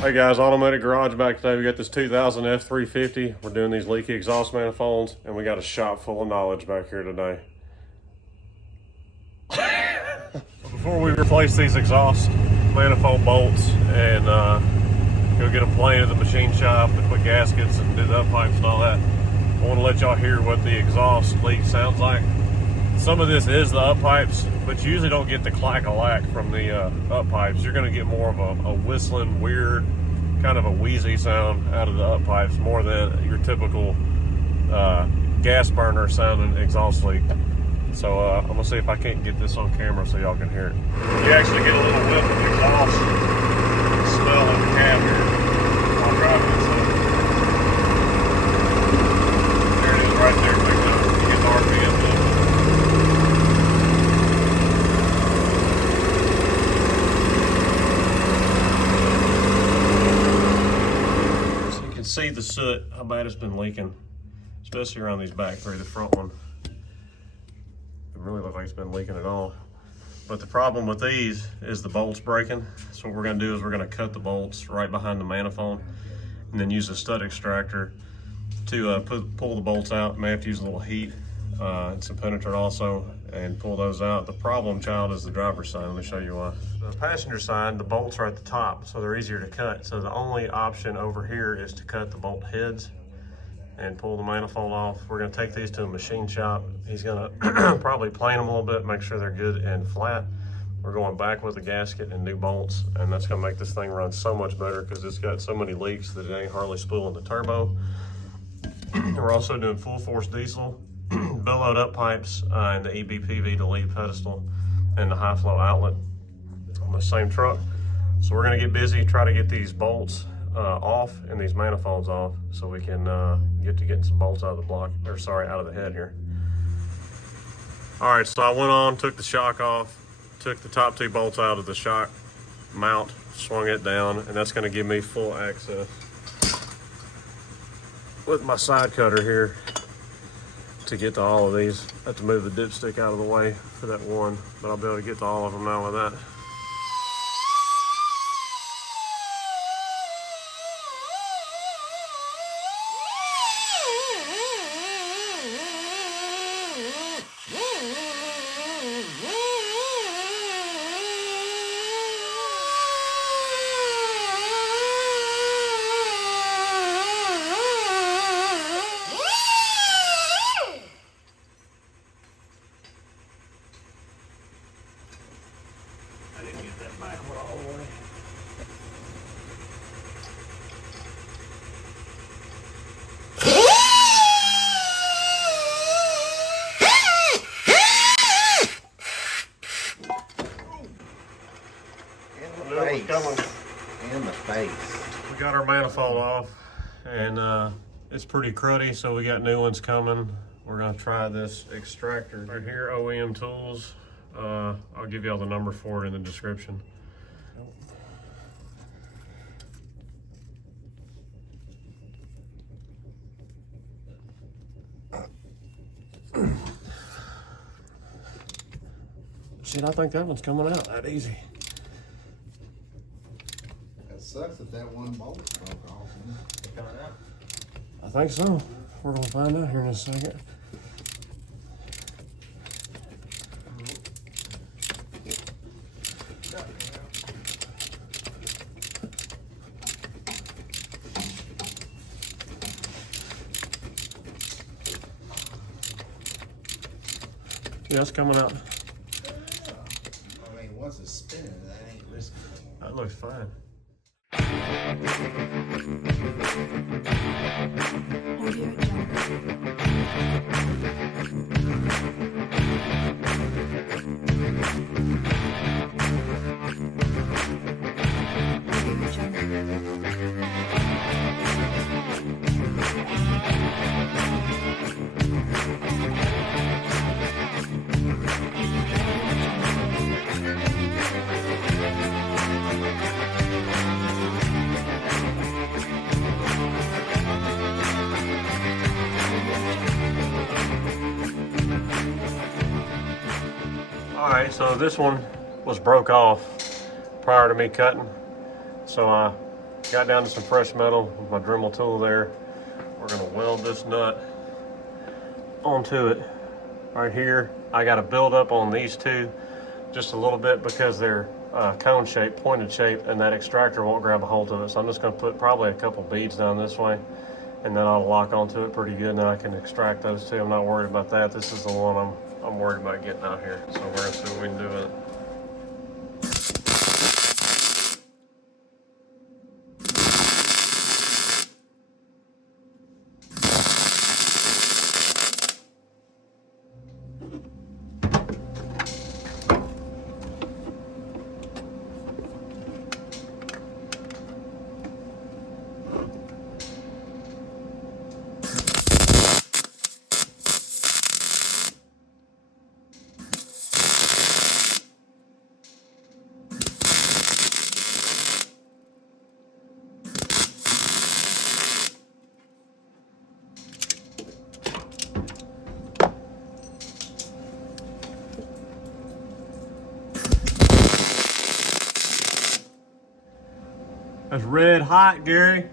Hey guys, Automatic Garage back today. We got this 2000 F350. We're doing these leaky exhaust manifolds, and we got a shop full of knowledge back here today. Before we replace these exhaust manifold bolts and go get them planed at the machine shop and put gaskets and do the up pipes and all that, I want to let y'all hear what the exhaust leak sounds like. Some of this is the up pipes, but you usually don't get the clack-a-lack from the up pipes. You're going to get more of a whistling, weird, kind of a wheezy sound out of the up pipes, more than your typical gas burner sounding exhaust leak. So I'm going to see if I can't get this on camera so y'all can hear it. You actually get a little whiff of exhaust smell in the cab here while driving this thing. There it is right there, picked up. You get the RPM up. See the soot, how bad it's been leaking, especially around these back three. The front one, it really looks like it's been leaking at all. But the problem with these is the bolts breaking. So what we're going to do is we're going to cut the bolts right behind the manifold and then use a stud extractor to pull the bolts out. May have to use a little heat and some penetrant also and pull those out. The problem child is the driver's side. Let me show you why. The passenger side, the bolts are at the top, so they're easier to cut. So the only option over here is to cut the bolt heads and pull the manifold off. We're gonna take these to a machine shop. He's gonna probably plane them a little bit, make sure they're good and flat. We're going back with a gasket and new bolts, and that's gonna make this thing run so much better because it's got so many leaks that it ain't hardly spooling the turbo. We're also doing full force diesel, billowed up pipes, and the EBPV to lead pedestal and the high flow outlet on the same truck. So we're gonna get busy, try to get these bolts off and these manifolds off so we can get to getting some bolts out of the block, or sorry, out of the head here. All right, so I went on, took the shock off, took the top two bolts out of the shock mount, swung it down, and that's gonna give me full access with my side cutter here to get to all of these. I have to move the dipstick out of the way for that one, but I'll be able to get to all of them now with that. I didn't get that back all the way. In the face. We got our manifold off, and it's pretty cruddy, so we got new ones coming. We're gonna try this extractor right here, OEM Tools. I'll give y'all the number for it in the description. Shit, I think that one's coming out that easy. It sucks that that one bolt broke off. Coming out. I think so. We're gonna find out here in a second. Yeah, it's coming out. I mean, once it's spinning, that ain't risky. That looks fine. All right, so this one was broke off prior to me cutting. So I got down to some fresh metal with my Dremel tool there. We're gonna weld this nut onto it right here. I got to build up on these two just a little bit because they're cone shape, pointed shape, and that extractor won't grab a hold of it. So I'm just gonna put probably a couple beads down this way, and then I'll lock onto it pretty good, and then I can extract those two. I'm not worried about that. This is the one I'm worried about getting out here. So we're gonna see what we can do with it. That's red hot, Gary.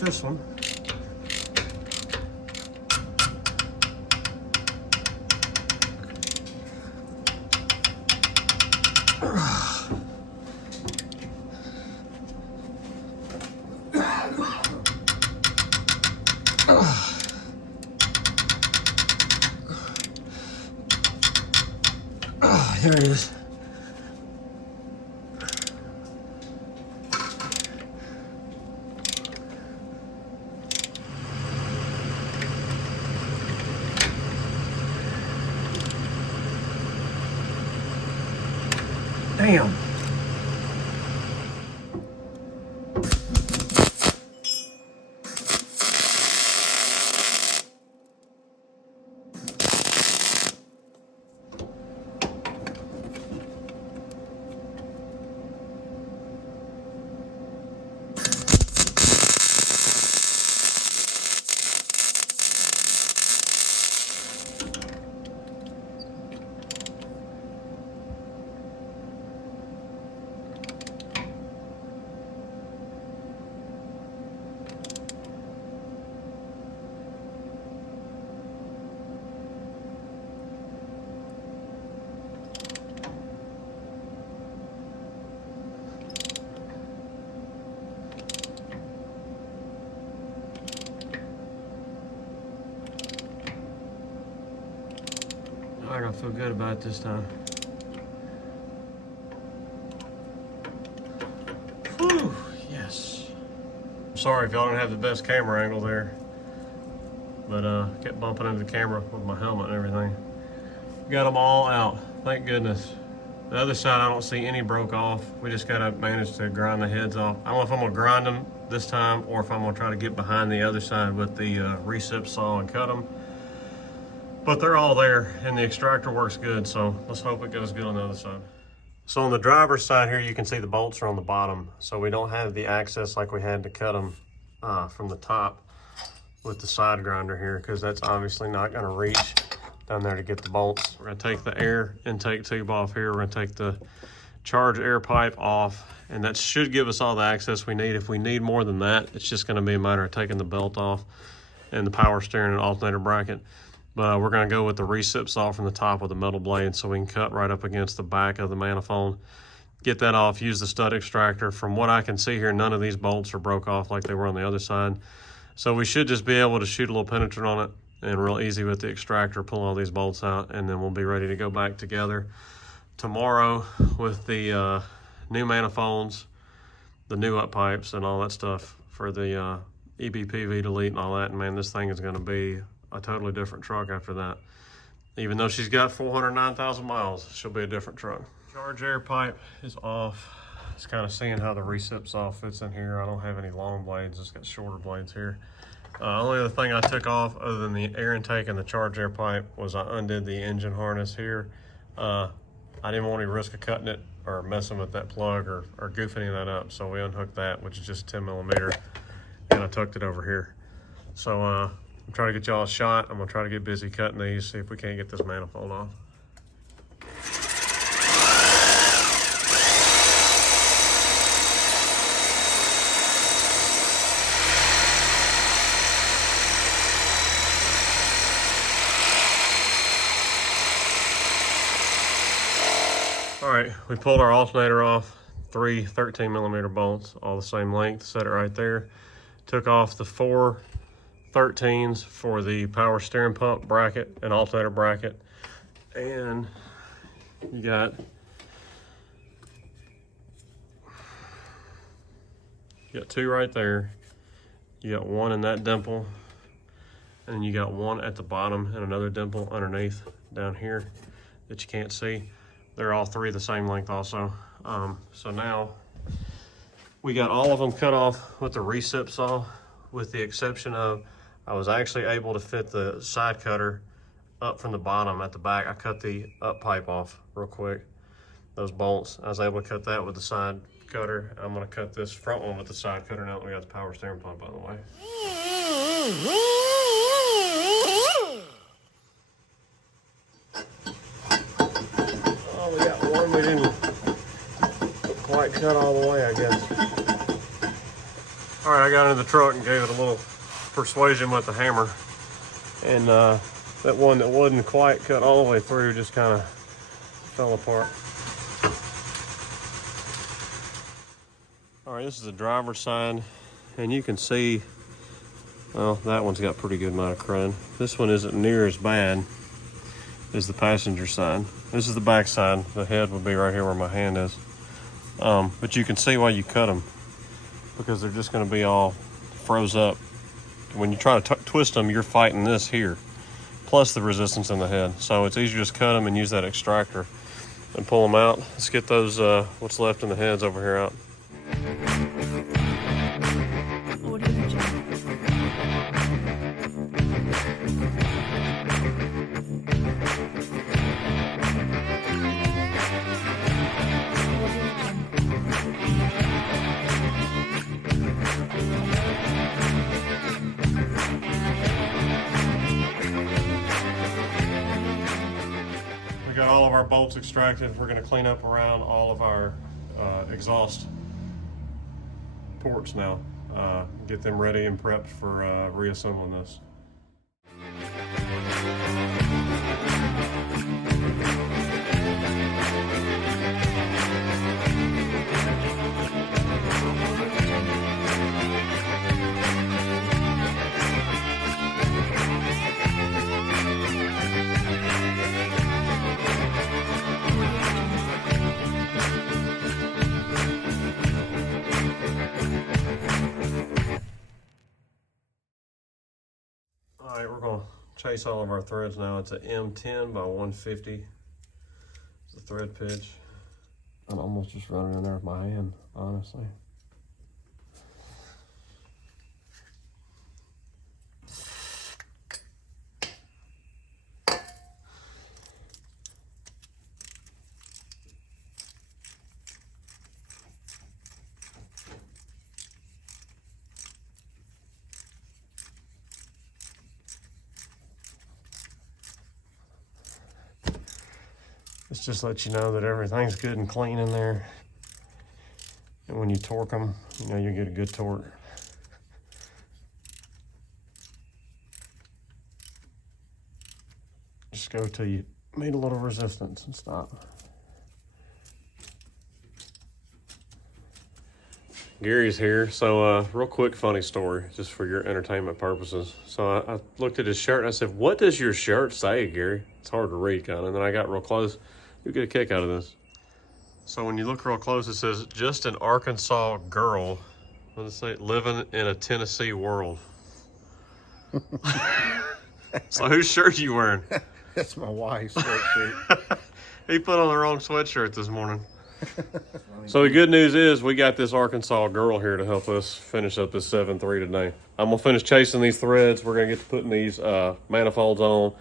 This one. There it is. Damn. I don't feel good about it this time. Whew, yes. Sorry if y'all don't have the best camera angle there, but kept bumping into the camera with my helmet and everything. Got them all out, thank goodness. The other side I don't see any broke off. We just gotta manage to grind the heads off. I don't know if I'm gonna grind them this time or if I'm gonna try to get behind the other side with the recip saw and cut them. But they're all there and the extractor works good, so let's hope it goes good on the other side. So on the driver's side here, you can see the bolts are on the bottom, so we don't have the access like we had to cut them from the top with the side grinder here, because that's obviously not gonna reach down there to get the bolts. We're gonna take the air intake tube off here. We're gonna take the charge air pipe off, and that should give us all the access we need. If we need more than that, it's just gonna be a matter of taking the belt off and the power steering and alternator bracket. But we're gonna go with the recip saw from the top with the metal blade so we can cut right up against the back of the manifold get that off, use the stud extractor. From what I can see here, none of these bolts are broke off like they were on the other side. So we should just be able to shoot a little penetrant on it and real easy with the extractor, pull all these bolts out, and then we'll be ready to go back together tomorrow with the new manifolds, the new up pipes and all that stuff for the EBPV delete and all that. And man, this thing is gonna be a totally different truck after that. Even though she's got 409,000 miles, she'll be a different truck. Charge air pipe is off. Just kind of seeing how the recip saw fits in here. I don't have any long blades, just got shorter blades here. Only other thing I took off other than the air intake and the charge air pipe was I undid the engine harness here. I didn't want any risk of cutting it or messing with that plug or goofing any of that up. So we unhooked that, which is just 10 millimeter, and I tucked it over here. So I'm trying to get y'all a shot. I'm gonna try to get busy cutting these, see if we can't get this manifold off. All right, we pulled our alternator off, 3 13 millimeter bolts, all the same length, set it right there. Took off the 4 13s for the power steering pump bracket and alternator bracket. And you got two right there. You got one in that dimple, and you got one at the bottom and another dimple underneath down here that you can't see. They're all 3 the same length also. So now we got all of them cut off with the recip saw, with the exception of I was actually able to fit the side cutter up from the bottom at the back. I cut the up pipe off real quick, those bolts. I was able to cut that with the side cutter. I'm gonna cut this front one with the side cutter now that we got the power steering pump, by the way. We got one we didn't quite cut all the way, I guess. All right, I got into the truck and gave it a little persuasion with the hammer. And that one that wasn't quite cut all the way through just kind of fell apart. All right, this is the driver's side. And you can see, well, that one's got pretty good amount of crud. This one isn't near as bad as the passenger side. This is the back side. The head would be right here where my hand is. But you can see why you cut them, because they're just going to be all froze up. When you try to twist them, you're fighting this here, plus the resistance in the head. So it's easier to just cut them and use that extractor and pull them out. Let's get those, what's left in the heads over here out. We got all of our bolts extracted. We're going to clean up around all of our exhaust ports now. Get them ready and prepped for reassembling this. All right, we're gonna chase all of our threads now. It's an M10 by 150. It's the thread pitch. I'm almost just running in there with my hand, honestly. It's just let you know that everything's good and clean in there. And when you torque them, you know you get a good torque. Just go till you meet a little resistance and stop. Gary's here. So, real quick funny story, just for your entertainment purposes. So I looked at his shirt and I said, "What does your shirt say, Gary?" It's hard to read, kind of. And then I got real close. You get a kick out of this. So when you look real close, it says, "Just an Arkansas girl." What does it say? "Living in a Tennessee world." So whose shirt are you wearing? That's my wife's sweatshirt. He put on the wrong sweatshirt this morning. So the good news is we got this Arkansas girl here to help us finish up this 7-3 today. I'm going to finish chasing these threads. We're going to get to putting these manifolds on,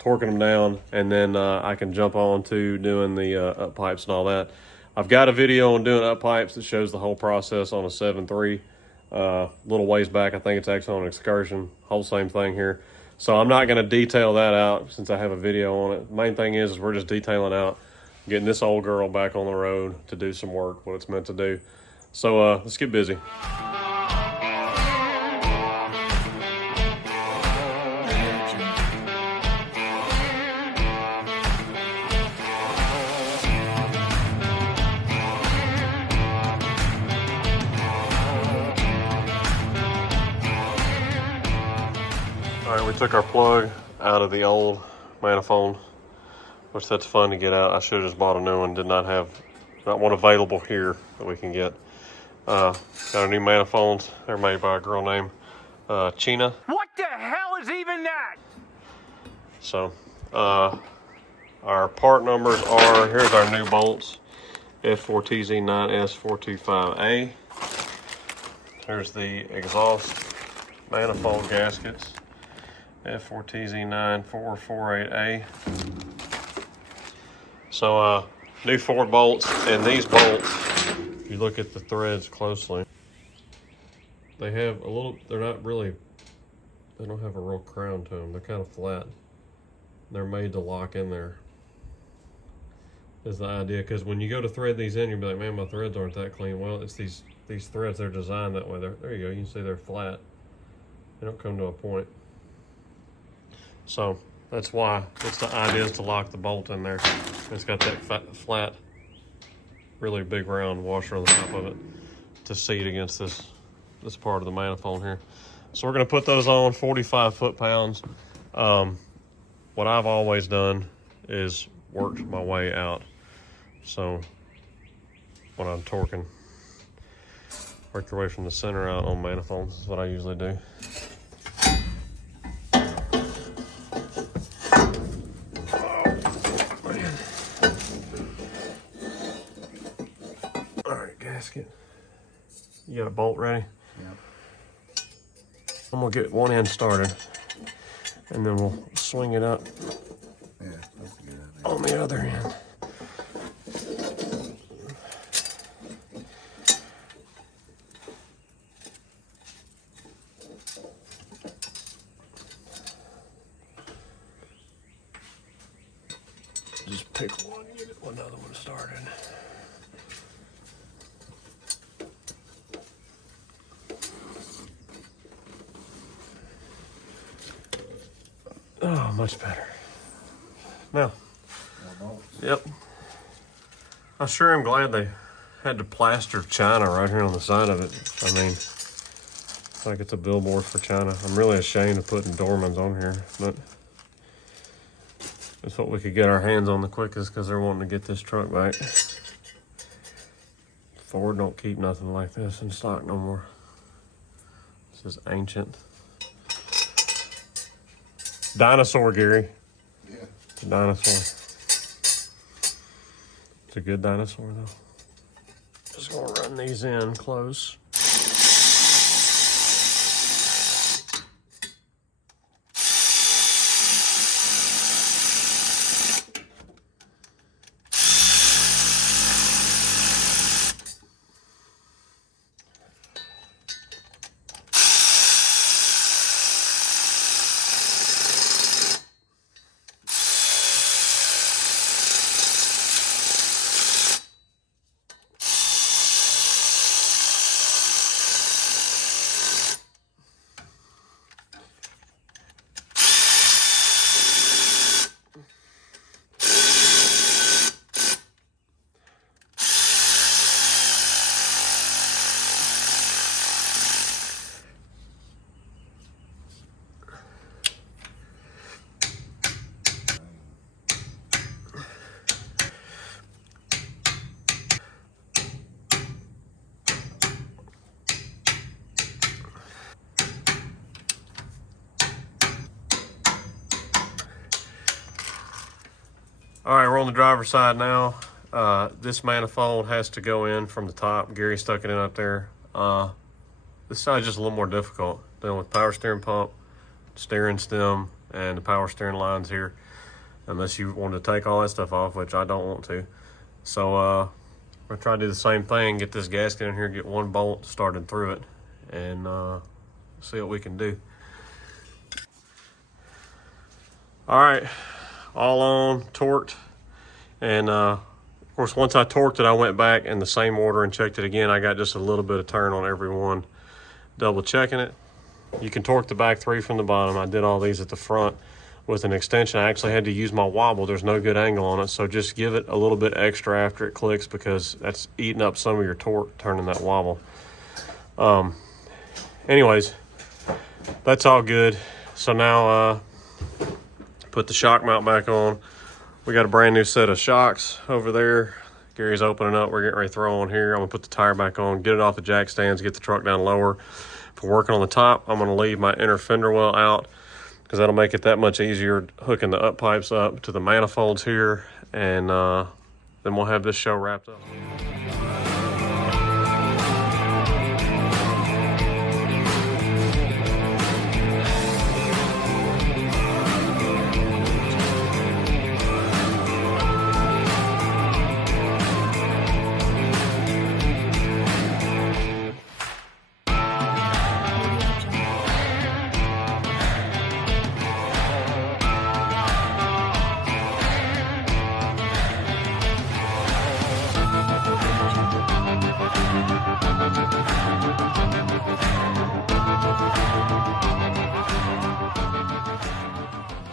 torquing them down, and then I can jump on to doing the up pipes and all that. I've got a video on doing up pipes that shows the whole process on a 7-3. Little ways back, I think it's actually on an excursion. Whole same thing here. So I'm not going to detail that out since I have a video on it. Main thing is we're just detailing out getting this old girl back on the road to do some work, what it's meant to do. So let's get busy. All right, we took our plug out of the old manifold, which that's fun to get out. I should have just bought a new one. Did not have, not one available here that we can get. Got our new manifolds. They're made by a girl named China. What the hell is even that? So our part numbers are, here's our new bolts, F4TZ9S425A. Here's the exhaust manifold gaskets, F4TZ94448A. So new Ford bolts, and these bolts, if you look at the threads closely, they have a little, they're not really, they don't have a real crown to them. They're kind of flat. They're made to lock in there, is the idea. Because when you go to thread these in, you'll be like, man, my threads aren't that clean. Well, it's these threads, they're designed that way. There you go, you can see they're flat. They don't come to a point. So that's why it's the idea is to lock the bolt in there. It's got that flat, really big round washer on the top of it to seat against this part of the manifold here. So we're going to put those on 45 foot-pounds. What I've always done is worked my way out. So when I'm torquing, work your way from the center out on manifolds is what I usually do. You got a bolt ready? Yep. I'm gonna get one end started and then we'll swing it up. Yeah, that's a good idea. On the other end. Just pick one and get another one started. Oh, much better. Now, yep. I sure am glad they had to plaster China right here on the side of it. I mean, it's like it's a billboard for China. I'm really ashamed of putting Dormans on here, but it's what we could get our hands on the quickest because they're wanting to get this truck back. Ford don't keep nothing like this in stock no more. This is ancient. Dinosaur, Gary. Yeah. It's a dinosaur. It's a good dinosaur, though. Just gonna run these in close. on the driver's side now. This manifold has to go in from the top. Gary stuck it in up there. This side's just a little more difficult than with power steering pump, steering stem, and the power steering lines here. Unless you want to take all that stuff off, which I don't want to. So we're gonna try to do the same thing, get this gasket in here, get one bolt started through it, and see what we can do. All right, all on, torqued, and of course once I torqued it, I went back in the same order and checked it again. I got just a little bit of turn on every one, double checking it. You can torque the back three from the bottom. I did all these at the front with an extension. I actually had to use my wobble. There's no good angle on it, so just give it a little bit extra after it clicks, because that's eating up some of your torque turning that wobble. Anyways, that's all good. So now put the shock mount back on. We got a brand new set of shocks over there. Gary's opening up. We're getting ready to throw on here. I'm gonna put the tire back on, get it off the jack stands, get the truck down lower. For working on the top, I'm gonna leave my inner fender well out, because that'll make it that much easier hooking the up pipes up to the manifolds here, and then we'll have this show wrapped up.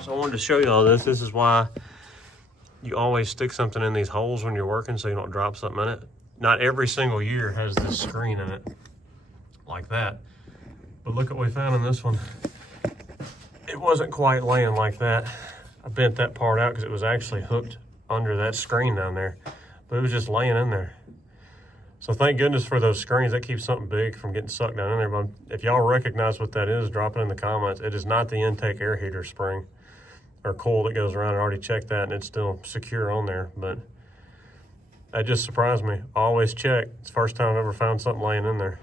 So I wanted to show you all this. This is why you always stick something in these holes when you're working, so you don't drop something in it. Not every single year has this screen in it like that, but look what we found in this one. It wasn't quite laying like that. I bent that part out because it was actually hooked under that screen down there, but it was just laying in there. So thank goodness for those screens. That keeps something big from getting sucked down in there. But if y'all recognize what that is, drop it in the comments. It is not the intake air heater spring or coil that goes around. I already checked that, and it's still secure on there, but that just surprised me. I always check. It's the first time I've ever found something laying in there.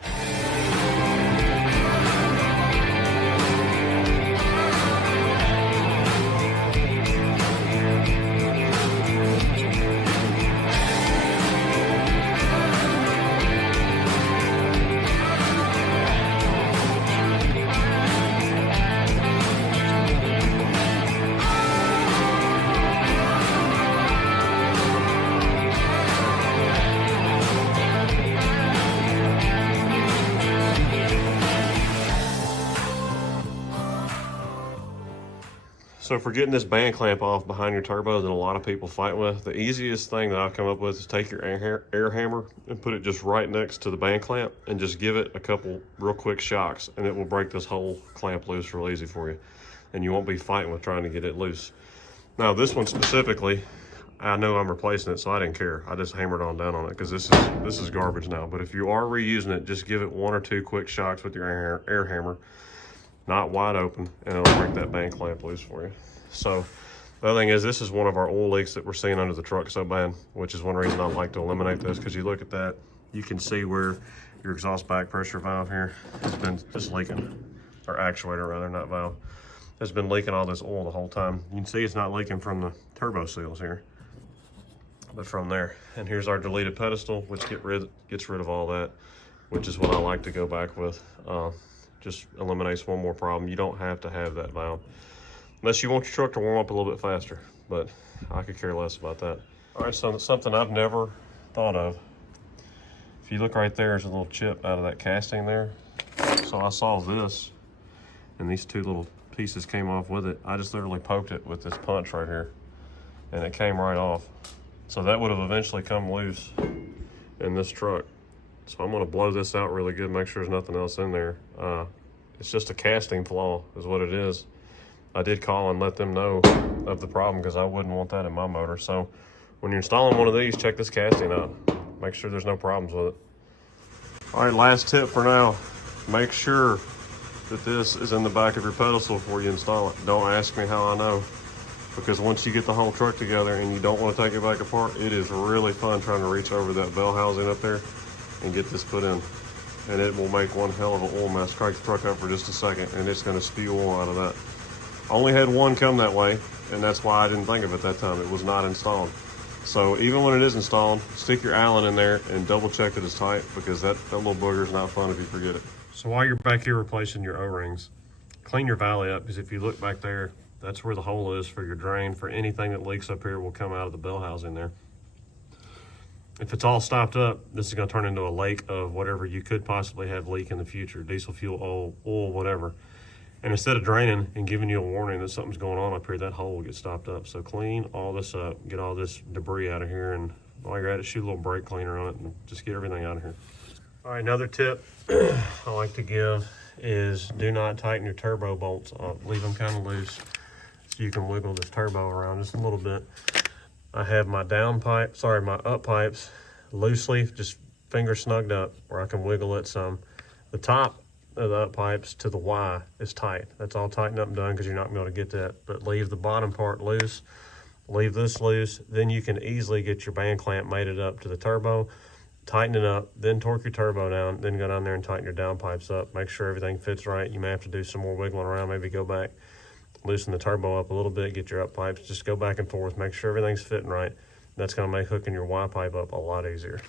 So for getting this band clamp off behind your turbo that a lot of people fight with, the easiest thing that I've come up with is take your air hammer and put it just right next to the band clamp and just give it a couple real quick shocks, and it will break this whole clamp loose real easy for you. And you won't be fighting with trying to get it loose. Now this one specifically, I know I'm replacing it, so I didn't care. I just hammered on down on it because this is garbage now. But if you are reusing it, just give it one or two quick shocks with your air hammer, not wide open, and it'll break that band clamp loose for you. So the other thing is, this is one of our oil leaks that we're seeing under the truck so bad, which is one reason I like to eliminate this, because you look at that, you can see where your exhaust back pressure valve here has been just leaking, or actuator rather, not valve, has been leaking all this oil the whole time. You can see it's not leaking from the turbo seals here, but from there. And here's our deleted pedestal, which gets rid of all that, which is what I like to go back with. Just eliminates one more problem. You don't have to have that valve unless you want your truck to warm up a little bit faster, but I could care less about that. All right, so something I've never thought of. If you look right there, there's a little chip out of that casting there. So I saw this, and these two little pieces came off with it. I just literally poked it with this punch right here, and it came right off. So that would have eventually come loose in this truck. So I'm gonna blow this out really good, make sure there's nothing else in there. It's just a casting flaw is what it is. I did call and let them know of the problem because I wouldn't want that in my motor. So when you're installing one of these, check this casting out. Make sure there's no problems with it. All right, last tip for now. Make sure that this is in the back of your pedestal before you install it. Don't ask me how I know. because once you get the whole truck together and you don't want to take it back apart, it is really fun trying to reach over that bell housing up there and get this put in. And it will make one hell of an oil mess. Crank the truck up for just a second and it's going to spew oil out of that. I only had one come that way, and that's why I didn't think of it that time. It was not installed. So even when it is installed, stick your Allen in there and double check that it's tight, because that little booger is not fun if you forget it. So while you're back here replacing your O-rings, clean your valley up, because if you look back there, that's where the hole is for your drain. For anything that leaks up here will come out of the bell housing there. If it's all stopped up, this is going to turn into a lake of whatever you could possibly have leak in the future. Diesel fuel, oil, whatever. And instead of draining and giving you a warning that something's going on up here, that hole will get stopped up. So clean all this up, get all this debris out of here, and while you're at it, shoot a little brake cleaner on it and just get everything out of here. All right, another tip I like to give is do not tighten your turbo bolts. Leave them kind of loose so you can wiggle this turbo around just a little bit. I have my my up pipes loosely, just finger snugged up where I can wiggle it some. The top of the up pipes to the Y is tight. That's all tightened up and done, because you're not going to be able to get that. But leave the bottom part loose, leave this loose, then you can easily get your band clamp mated up to the turbo, tighten it up, then torque your turbo down, then go down there and tighten your down pipes up. Make sure everything fits right. You may have to do some more wiggling around, maybe go back, loosen the turbo up a little bit, get your up pipes, just go back and forth, make sure everything's fitting right. That's going to make hooking your Y pipe up a lot easier.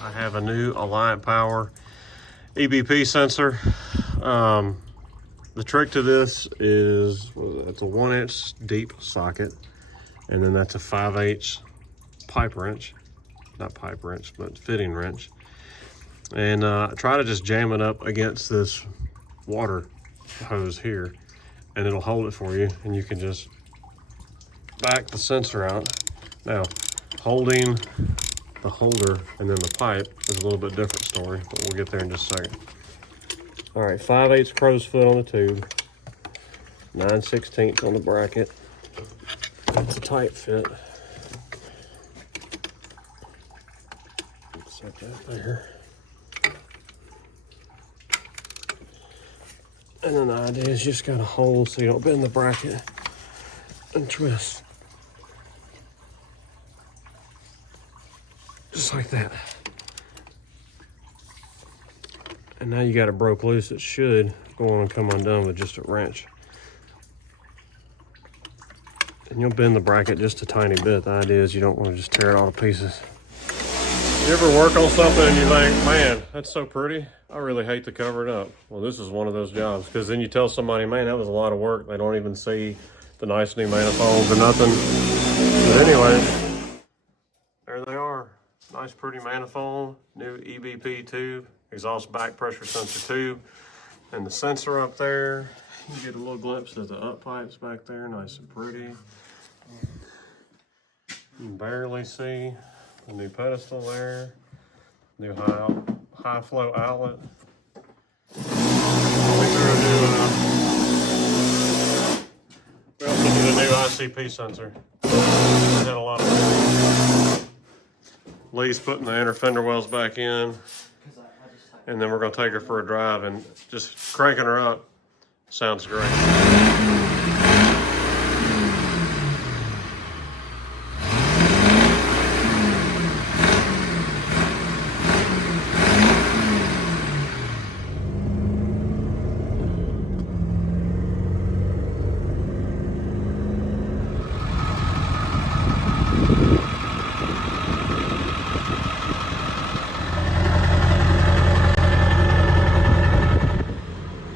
I have a new Alliant Power EBP sensor. The trick to this is it's a 1-inch deep socket, and then that's a 5/8 pipe wrench, not pipe wrench, but fitting wrench. And try to just jam it up against this water hose here, and it'll hold it for you, and you can just back the sensor out. Now, holding the holder and then the pipe is a little bit different story, but we'll get there in just a second. All right, 5/8 crow's foot on the tube, 9/16 on the bracket. That's a tight fit. Set that there. And then the idea is just got a hole so you don't bend the bracket and twist. Just like that. And now you got it broke loose. It should go on and come undone with just a wrench. And you'll bend the bracket just a tiny bit. The idea is you don't want to just tear it all to pieces. You ever work on something and you think, man, that's so pretty, I really hate to cover it up? Well, this is one of those jobs, because then you tell somebody, man, that was a lot of work. They don't even see the nice new manifolds or nothing. But anyway, there they are. Nice pretty manifold, new EBP tube, exhaust back pressure sensor tube, and the sensor up there. You get a little glimpse of the up pipes back there, nice and pretty. You can barely see the new pedestal there, new high flow outlet. We also did a new ICP sensor. Had a lot of Lee's putting the inner fender wells back in, and then we're going to take her for a drive, and just cranking her up sounds great.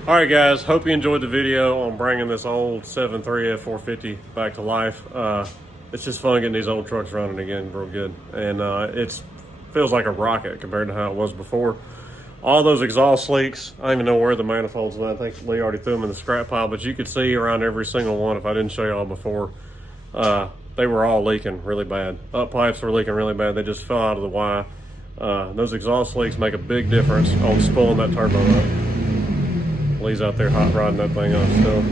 All right, guys, hope you enjoyed the video on bringing this old 7.3 F450 back to life. It's just fun getting these old trucks running again real good. And it feels like a rocket compared to how it was before. all those exhaust leaks. I don't even know where the manifolds went. I think Lee already threw them in the scrap pile, but you could see around every single one, if I didn't show y'all before, they were all leaking really bad. Up pipes were leaking really bad. They just fell out of the Y. Those exhaust leaks make a big difference on spooling that turbo up. Lee's out there hot rodding that thing up still.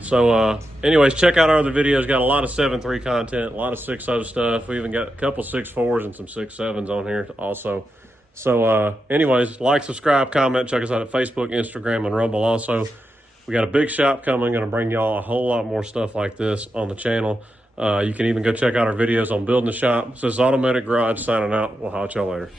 So anyways, check out our other videos. Got a lot of 7.3 content, a lot of 6.0 stuff. We even got a couple 6.4s and some 6.7s on here also. So anyways, like, subscribe, comment, check us out at Facebook, Instagram, and Rumble also. We got a big shop coming, gonna bring y'all a whole lot more stuff like this on the channel. You can even go check out our videos on building the shop. This is Automatic Garage signing out. We'll holler at y'all later.